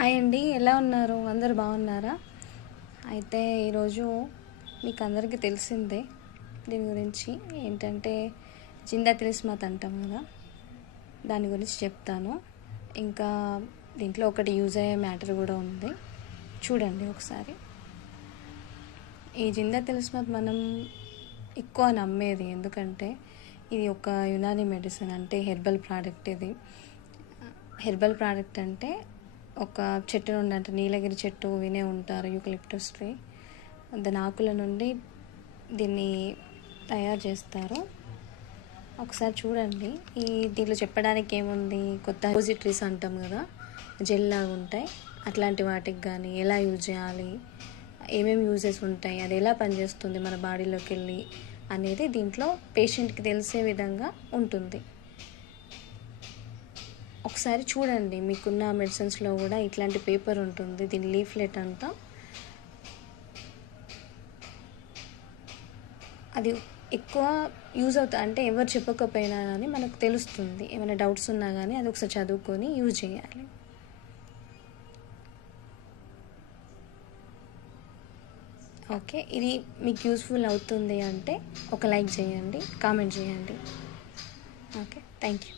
Hi అండి, ఎలా ఉన్నారు? అందరు బాగున్నారా? అయితే ఈరోజు మీకు అందరికీ తెలిసిందే దీని గురించి ఏంటంటే జిందా తిలిస్మాత్ అంటాం కదా, దాని గురించి చెప్తాను. ఇంకా దీంట్లో ఒకటి యూజ్ అయ్యే మ్యాటర్ కూడా ఉంది, చూడండి ఒకసారి. ఈ జిందా తిలిస్మాత్ మనం ఎక్కువ నమ్మేది ఎందుకంటే ఇది ఒక యునాని మెడిసిన్, అంటే హెర్బల్ ప్రోడక్ట్. ఇది హెర్బల్ ప్రోడక్ట్ అంటే ఒక చెట్టు నుండి, అంటే నీలగిరి చెట్టు వినే ఉంటారు, యూకలిప్టస్ ట్రీ, దాని ఆకుల నుండి దీన్ని తయారు చేస్తారు. ఒకసారి చూడండి. దీంట్లో చెప్పడానికి ఏముంది, కొత్త రిపోజిటరీస్ అంటాం కదా, జెల్ లాగా ఉంటాయి, అట్లాంటి వాటికి కానీ ఎలా యూజ్ చేయాలి, ఏమేమి యూజెస్ ఉంటాయి, అది ఎలా పనిచేస్తుంది మన బాడీలోకి వెళ్ళి అనేది దీంట్లో పేషెంట్కి తెలిసే విధంగా ఉంటుంది. ఒకసారి చూడండి. మీకున్న మెడిసిన్స్లో కూడా ఇట్లాంటి పేపర్ ఉంటుంది, దీని లీఫ్లెట్ అంతా. అది ఎక్కువ యూజ్ అవుతుంది, అంటే ఎవరు చెప్పకపోయినా కానీ మనకు తెలుస్తుంది. ఏమైనా డౌట్స్ ఉన్నా కానీ అది ఒకసారి చదువుకొని యూజ్ చేయాలి. ఓకే, ఇది మీకు యూస్ఫుల్ అవుతుంది అంటే ఒక లైక్ చేయండి, కామెంట్ చేయండి. Okay, thank you.